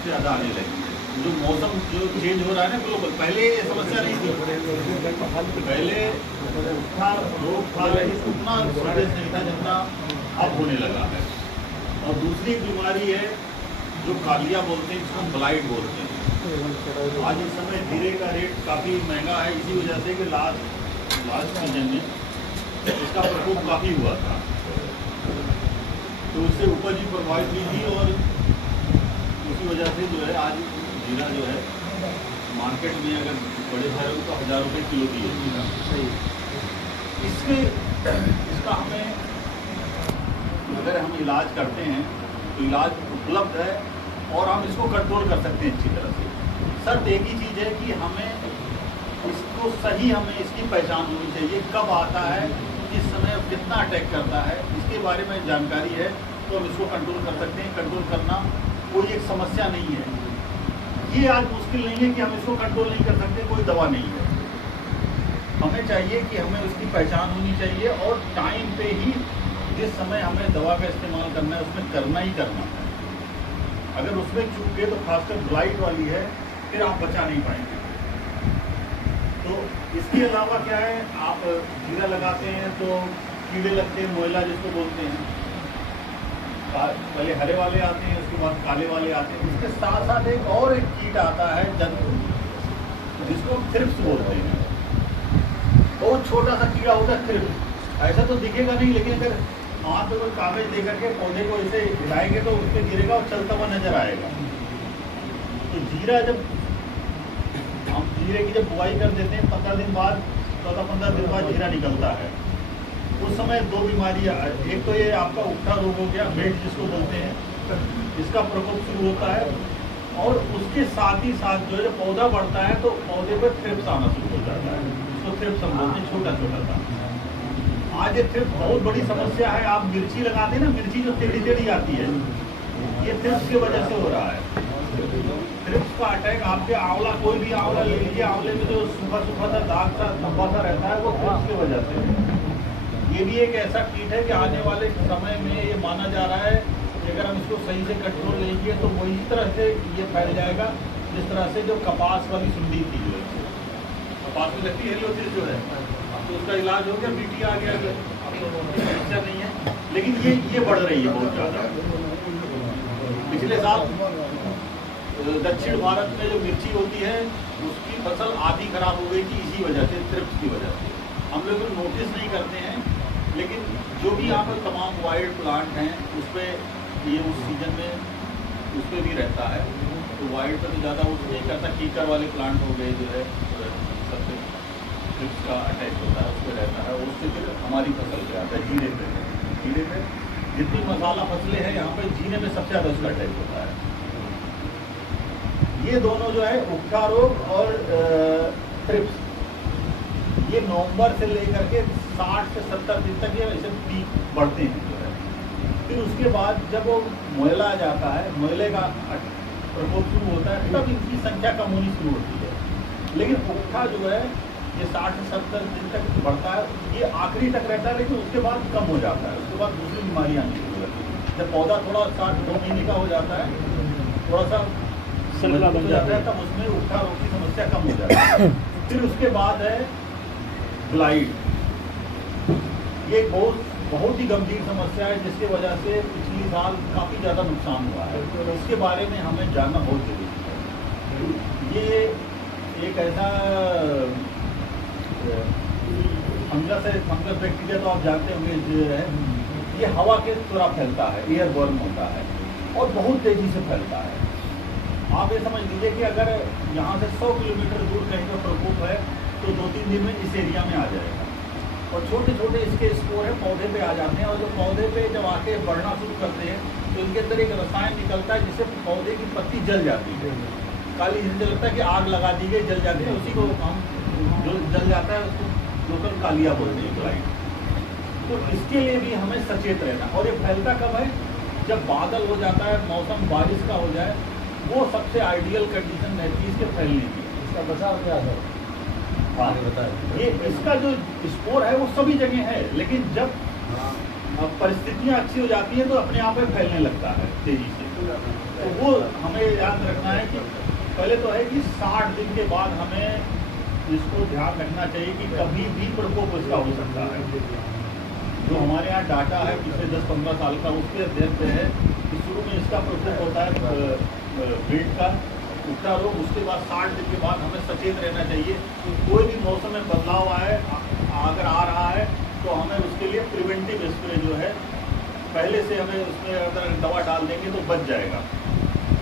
सबसे ज़्यादा आने लगी है। जो मौसम जो चेंज हो रहा है ना ग्लोबल, पहले ये समस्या नहीं थी। पहले उठा रोग था लेकिन उतना सीरियस नहीं था जितना अब होने लगा है। और दूसरी बीमारी है जो कालिया बोलते हैं, जिसको ब्लाइट बोलते हैं। आज इस समय जीरे का रेट काफ़ी महंगा है, इसी वजह से कि लास्ट सीजन में इसका प्रकोप काफ़ी हुआ था, तो उससे उपज भी प्रभावित हुई थी। और उसी वजह से जो है आज जीरा जो है मार्केट में अगर बड़े शहरों में तो 1000 रुपये किलो की है जीरा। इसका हमें अगर हम इलाज करते हैं तो इलाज उपलब्ध है और हम इसको कंट्रोल कर सकते हैं अच्छी तरह से। शर्त एक ही चीज़ है कि हमें इसको हमें इसकी पहचान होनी चाहिए, कब आता है, किस समय कितना अटैक करता है, इसके बारे में जानकारी है तो हम इसको कंट्रोल कर सकते हैं। कंट्रोल करना कोई एक समस्या नहीं है, ये आज मुश्किल नहीं है कि हम इसको कंट्रोल नहीं कर सकते, कोई दवा नहीं है। हमें चाहिए कि हमें उसकी पहचान होनी चाहिए और टाइम पे ही जिस समय हमें दवा का इस्तेमाल करना है उसमें करना ही करना है। अगर उसमें चूक गए तो खासकर ब्लाइट वाली है, फिर आप बचा नहीं पाएंगे। तो इसके अलावा क्या है, आप जीरा लगाते हैं तो कीड़े लगते हैं, मोयला जिसको बोलते हैं। पहले हरे वाले आते हैं, उसके बाद काले वाले आते हैं। इसके साथ साथ एक कीट आता है जंतु, जिसको थ्रिप्स बोलते हैं। बहुत छोटा सा कीड़ा होता है थ्रिप्स, ऐसा तो दिखेगा नहीं, लेकिन अगर वहाँ पे कोई कागज दे करके पौधे को ऐसे हिलाएंगे तो उस पर गिरेगा और चलता हुआ नजर आएगा। तो जीरा जब हम जीरे की जब बुआई कर देते हैं 15 दिन बाद, 14-15 दिन बाद जीरा निकलता है। उस समय दो बीमारियाँ, एक तो ये आपका उठा रोग हो गया, बेट जिसको बोलते हैं, इसका प्रकोप शुरू होता है। और उसके साथ ही साथ जो है पौधा बढ़ता है तो पौधे पर थ्रिप्स आना शुरू हो जाता है। इसको थ्रिप्स हम बोलते हैं, छोटा छोटा सा। आज ये थ्रिप्स बहुत बड़ी समस्या है। आप मिर्ची लगाते हैं ना, मिर्ची जो टेढ़ी टेढ़ी आती है, ये थ्रिप्स की वजह से हो रहा है। थ्रिप्स का अटैक आपके आंवला, कोई भी आंवला ले लीजिए, आंवले में जो सूखा सूखा सा दाग सा लंबा सा रहता है वो थ्रिप्स की वजह से है। ये भी एक ऐसा कीट है कि आने वाले समय में ये माना जा रहा है कि अगर हम इसको सही से कंट्रोल नहीं किए तो वही तरह से ये फैल जाएगा जिस तरह से जो कपास वाली सुंडी थी, जो है कपास में लगती है हेलियोसिस जो है, अब तो उसका इलाज हो गया, बीटी आ गया, अब तो समस्या नहीं है। लेकिन ये बढ़ रही है बहुत ज़्यादा। पिछले साल दक्षिण भारत में जो मिर्ची होती है उसकी फसल आधी खराब हो गई थी इसी वजह से, थ्रिप्स की वजह से। हम लोग नोटिस नहीं करते हैं, लेकिन जो भी यहाँ पर तमाम वाइल्ड प्लांट हैं उस पर ये उस सीजन में उस पर भी रहता है। तो वाइल्ड पर तो ज़्यादा वो नहीं करता, कीकर वाले प्लांट हो गए जो है सबसे थ्रिप्स का अटैक होता है उस पर रहता है। उससे फिर हमारी फसल पे आता है, जीरे पे। जीरे पे जितनी मसाला फसलें हैं यहाँ पर जीरे में सबसे ज़्यादा उसका अटैक होता है। ये दोनों जो है उठा रोग और थ्रिप्स, ये नवंबर से लेकर के 60 से 70 दिन तक ये ऐसे पीक बढ़ते हैं जो है। फिर उसके बाद जब वो मोयला आ जाता है, मोयले का प्रकोप शुरू होता है, तब इनकी संख्या कम होनी शुरू होती है। लेकिन उठा जो है ये 60 से 70 दिन तक बढ़ता है, ये आखिरी तक रहता है, लेकिन उसके बाद कम हो जाता है। उसके बाद दूसरी बीमारी आनी शुरू होती है। जब पौधा थोड़ा 2 महीने का हो जाता है, थोड़ा सा मजबूत हो जाता है, तब उसमें उठा रोग की समस्या कम हो जाती है। फिर उसके बाद है ब्लाइट। ये बहुत ही गंभीर समस्या है जिसकी वजह से पिछली साल काफ़ी ज़्यादा नुकसान हुआ है। तो इसके बारे में हमें जानना बहुत जरूरी है। ये एक ऐसा फंगस बैक्टीरिया तो आप जानते होंगे जो है, ये हवा के द्वारा फैलता है, एयरबॉर्न होता है और बहुत तेज़ी से फैलता है। आप ये समझ लीजिए कि अगर यहाँ से 100 किलोमीटर दूर कहीं का प्रकोप है तो 2-3 दिन में इस एरिया में आ जाएगा। और छोटे छोटे इसके स्पोर है पौधे पे आ जाते हैं, और जो पौधे पे जब आके बढ़ना शुरू करते हैं तो इनके अंदर एक रसायन निकलता है जिससे पौधे की पत्ती जल जाती है। काली जिससे लगता है कि आग लगा दी गई, जल जाती है, उसी को हम जो जल जाता है उसको लोकल कालिया बोलते हैं, ब्लाइट। तो इसके लिए भी हमें सचेत रहना। और ये फैलता कब है, जब बादल हो जाता है, मौसम बारिश का हो जाए, वो सबसे आइडियल कंडीशन रहती है इसके फैलने की। इसका बचाव क्या है? हाँ, ये इसका जो स्पोर है वो सभी जगह है, लेकिन जब परिस्थितियाँ अच्छी हो जाती हैं तो अपने आप में फैलने लगता है तेजी से। तो वो हमें याद रखना है कि पहले तो है कि 60 दिन के बाद हमें इसको ध्यान रखना चाहिए कि कभी भी प्रकोप इसका हो सकता है। जो हमारे यहाँ डाटा है पिछले 10-15 साल का, उसके देखते हैं कि शुरू में इसका प्रकोप होता है ब्रीड का उल्टा रोग, उसके बाद 60 दिन के बाद हमें सचेत रहना चाहिए कि कोई भी मौसम में बदलाव आए अगर आ रहा है तो हमें उसके लिए प्रिवेंटिव स्प्रे जो है पहले से हमें उसमें अगर दवा डाल देंगे तो बच जाएगा।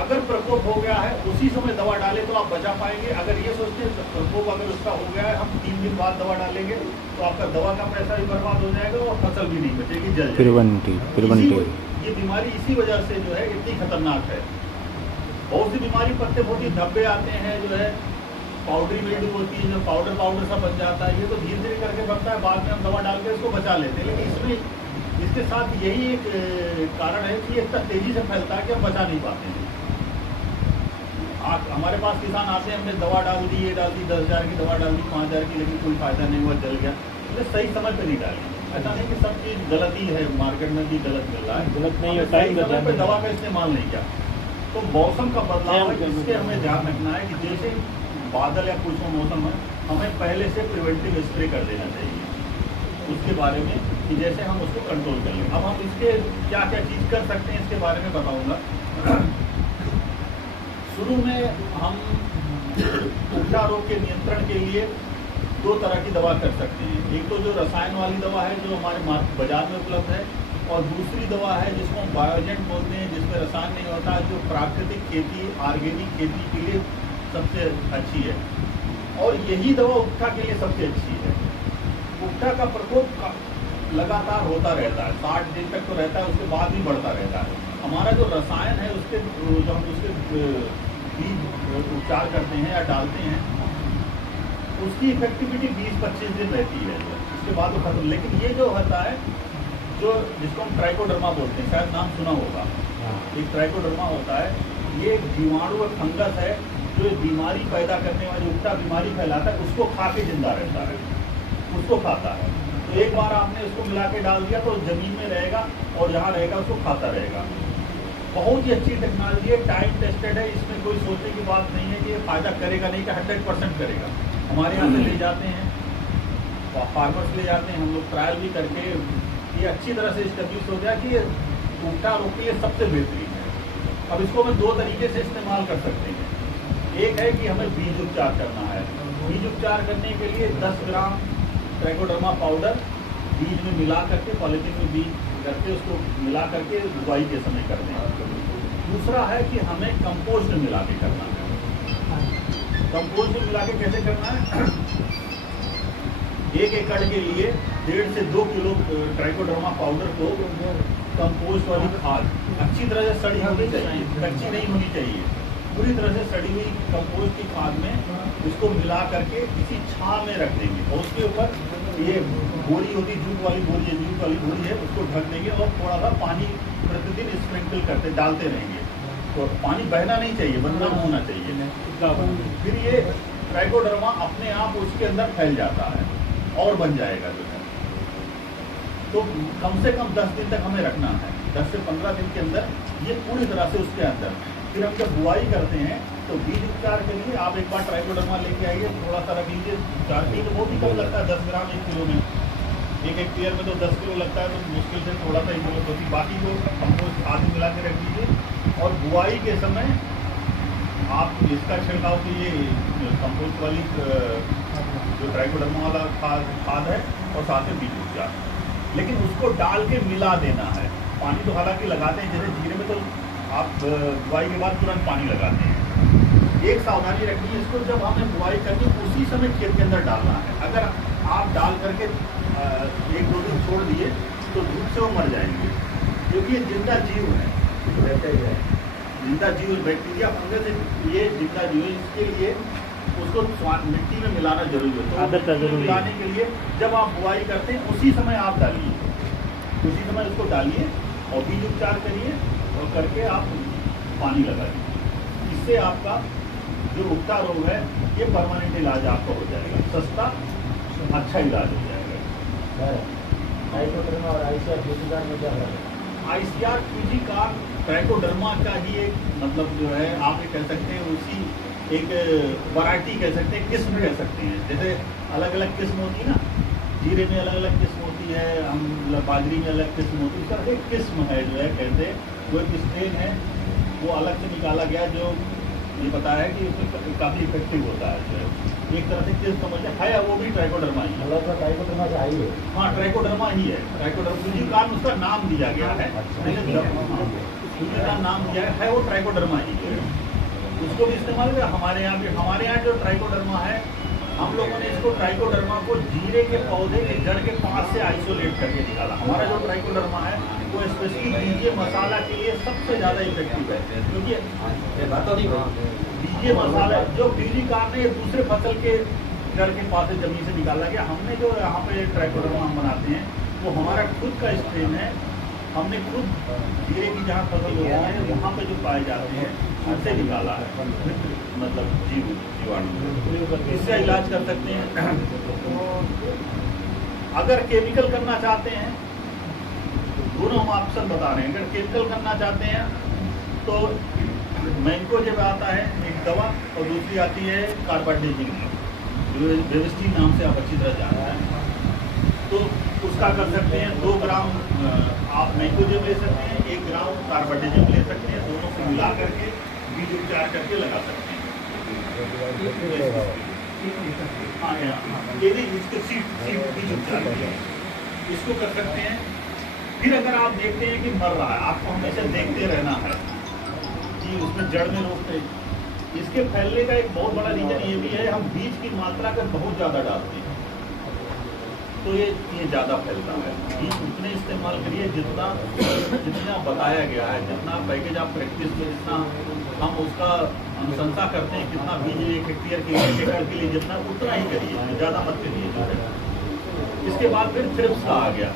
अगर प्रकोप हो गया है उसी समय दवा डालें तो आप बचा पाएंगे। अगर ये सोचते हैं प्रकोप अगर उसका हो गया है हम 3 दिन बाद दवा डालेंगे तो आपका दवा का पैसा भी बर्बाद हो जाएगा और फसल भी नहीं बचेगी, जल जाएगी। ये बीमारी इसी वजह से जो है इतनी खतरनाक है। बहुत सी बीमारी पत्ते बहुत ही धब्बे आते हैं, जो है पाउडरी मिल्ड्यू होती है, जो पाउडर सा बन जाता है, ये तो धीरे धीरे करके बनता है, बाद में हम दवा डाल के इसको बचा लेते हैं। लेकिन इसमें इसके साथ यही एक कारण है कि इतना तेजी से फैलता है कि हम बचा नहीं पाते हैं। हमारे पास किसान आते हैं, हमने दवा डाल दी, ये डाल दी, 10,000 की दवा डाल दी, 5,000 की, लेकिन कोई फायदा नहीं हुआ, जल गया। तो सही समय पर नहीं डाली। ऐसा नहीं कि सब चीज़ गलत ही है, मार्केट में भी गलत मिल रहा है, गलत नहीं है, सही समय पर दवा का इस्तेमाल नहीं किया। तो मौसम का बदलाव है, इसके हमें ध्यान रखना है कि जैसे बादल या कुछ मौसम है हमें पहले से प्रिवेंटिव स्प्रे कर देना चाहिए उसके बारे में, कि जैसे हम उसको कंट्रोल कर लें। अब हम इसके क्या क्या चीज़ कर सकते हैं इसके बारे में बताऊँगा। शुरू में हम उल्टा रोग के नियंत्रण के लिए 2 तरह की दवा कर सकते हैं। एक तो जो रसायन वाली दवा है जो हमारे बाजार में उपलब्ध है, और दूसरी दवा है जिसको हम बायोजेंट बोलते हैं, जिसमें रसायन नहीं होता, जो प्राकृतिक खेती, ऑर्गेनिक खेती के लिए सबसे अच्छी है। और यही दवा उक्ठा के लिए सबसे अच्छी है। उक्ठा का प्रकोप लगातार होता रहता है, 60 दिन तक तो रहता है, उसके बाद भी बढ़ता रहता है। हमारा जो रसायन है उसके जो हम उसके बीज उपचार करते हैं या डालते हैं, उसकी इफेक्टिविटी 20-25 दिन रहती है, उसके बाद वो खत्म। लेकिन ये जो होता है, जो जिसको हम ट्राइकोडर्मा बोलते हैं, शायद नाम सुना होगा, एक ट्राइकोडर्मा होता है, ये एक जीवाणु और फंगस है जो बीमारी पैदा करने वाली उल्टा बीमारी फैलाता है, उसको खा के जिंदा रहता है, उसको खाता है। तो एक बार आपने उसको मिला के डाल दिया तो जमीन में रहेगा और जहाँ रहेगा उसको खाता रहेगा। बहुत ही अच्छी टेक्नोलॉजी है, टाइम टेस्टेड है, इसमें कोई सोचने की बात नहीं है कि ये फायदा करेगा नहीं, कि 100% करेगा। हमारे यहाँ से ले जाते हैं, फार्मर्स ले जाते हैं, हम लोग ट्रायल भी करके ये अच्छी तरह से स्टेब्लिश हो गया कि ये उल्टा रोग के लिए सबसे बेहतरीन है। अब इसको हमें 2 तरीके से इस्तेमाल कर सकते हैं। एक है कि हमें बीज उपचार करना है। बीज उपचार करने के लिए 10 ग्राम ट्राइकोडर्मा पाउडर बीज में मिला करके, पॉलीथीन में बीज करके उसको मिला करके बुआई के समय करते हैं। दूसरा है कि हमें कंपोस्ट में मिला के करना है। कंपोस्ट में मिला के कैसे करना है? 1 एकड़ के लिए 1.5 से 2 किलो ट्राइकोडर्मा पाउडर को कंपोस्ट वाली खाद अच्छी तरह से सड़ी होनी चाहिए, कच्ची नहीं होनी चाहिए, पूरी तरह से सड़ी हुई कंपोस्ट की खाद में इसको मिला करके किसी छांव में रख देंगे और उसके ऊपर ये बोरी होती, जूट वाली बोरी है, उसको ढक देंगे और थोड़ा सा पानी प्रतिदिन स्प्रिंकल करते डालते रहेंगे। तो पानी बहना नहीं चाहिए, बंद होना चाहिए। फिर ये ट्राइकोडर्मा अपने आप उसके अंदर फैल जाता है और बन जाएगा जो है। तो कम से कम 10 दिन तक हमें रखना है, 10 से 15 दिन के अंदर ये पूरी तरह से उसके अंदर। फिर हम जब बुआई करते हैं तो बीज उपचार के लिए आप एक बार ट्राइकोडर्मा लेके आइए, थोड़ा सा रख लीजिए। उपचार की तो बहुत ही कम लगता है, 10 ग्राम 1 किलो में, एक पेयर में तो 10 किलो लगता है, तो मुश्किल से थोड़ा सा ही जरूरत होती। बाकी को कंपोस्ट आदि मिला के रख लीजिए और बुआई के समय आप इसका छिड़काव कीजिए, कंपोस्ट वाली जो ट्राइकोडर्मा वाला खाद है और साथ में बीज उपचार। लेकिन उसको डाल के मिला देना है। पानी तो हालांकि लगाते हैं, जैसे जीरे में तो आप बुआई के बाद तुरंत पानी लगाते हैं। एक सावधानी रखनी है, इसको जब हमें बुआई करनी उसी समय खेत के अंदर डालना है। अगर आप डाल करके 1-2 दिन छोड़ दिए तो धूप से वो मर जाएंगे, क्योंकि ये जिंदा जीव है, जिंदा जीव बैक्टीरिया फंगस ये जिंदा जीव है। इसके लिए उसको मिट्टी में मिलाना जरूरी है। तो मिलाने के लिए जब आप बुआई करते हैं उसी समय आप डालिए, उसी समय उसको डालिए और बीज उपचार करिए और करके आप पानी लगाइए। इससे आपका जो उगता रोग है ये परमानेंट इलाज आपका हो जाएगा, सस्ता अच्छा इलाज हो जाएगा। और ICR में क्या है? ICR, QG कार्ड ट्राइकोडर्मा का ही एक मतलब जो है आप ये कह सकते हैं उसी एक वैरायटी कह सकते हैं, किस्म कह सकते हैं। जैसे अलग अलग किस्म होती है ना, जीरे में अलग अलग किस्म होती है, हम बाजरी में अलग किस्म होती है, सर एक किस्म है जो है कहते वो एक स्ट्रेन है, वो अलग से निकाला गया जो ये बताया है कि उसमें काफ़ी इफेक्टिव होता है जो है एक तरह से किस समझ है वो भी ट्राइकोडर्मा ही है। ट्राइकोडर्मा से आई है। हाँ ट्राइकोडर्मा ही है, ट्राइकोडर्मा उसी कारण उसका नाम दिया गया है, उसी का नाम दिया है वो ट्राइकोडर्मा ही है। उसको भी इस्तेमाल किया हमारे यहाँ जो ट्राइकोडर्मा है, हम लोगों ने इसको ट्राइकोडर्मा को जीरे के पौधे के जड़ के पास से आइसोलेट करके निकाला। हमारा जो ट्राइकोडर्मा है वो स्पेशली बीजे मसाला के लिए सबसे ज़्यादा इफेक्टिव है, क्योंकि बीजे मसाला जो बीजी कारण है दूसरे फसल के जड़ के पास से जमीन से निकाला गया। हमने जो यहाँ पे ट्राइकोडर्मा हम बनाते हैं वो हमारा खुद का स्ट्रेन है, हमने खुद जीरे की जहाँ फसल होती है वहाँ पे जो पाए जाते हैं उनसे निकाला है, मतलब जीवाणु, इससे इलाज कर सकते हैं। अगर केमिकल करना चाहते हैं, दोनों हम ऑप्शन बता रहे हैं, अगर केमिकल करना चाहते हैं तो मैंको जब आता है एक दवा और दूसरी आती है कार्बाइडेजिन, जो बेविस्टीन नाम से आप अच्छी तरह जानते हैं, तो उसका कर सकते हैं 2 ग्राम आप मैंकोजेब ले सकते हैं, 1 ग्राम कार्बाइडेजिन ले सकते हैं, दोनों को मिला करके बीज उपचार करके लगा सकते हैं। हाँ यदि इसके सीड बीज उपचार इसको कर सकते हैं। फिर अगर आप देखते हैं कि मर रहा है, आपको हमेशा देखते रहना है कि उसमें जड़ में रोकते, इसके फैलने का एक बहुत बड़ा रीजन ये भी है, हम बीज की मात्रा का बहुत ज़्यादा डालते हैं तो ये ज़्यादा फैलता है। बीज उतने इस्तेमाल करिए जितना बताया गया है, जितना पैकेज आप प्रैक्टिस में जितना हम उसका अनुशंसा करते हैं, कितना बीज 1 हेक्टेयर के 1 एकड़ के लिए जितना उतना ही करिए, ज़्यादा मत करिए जो है। इसके बाद फिर थ्रिप्स का आ गया।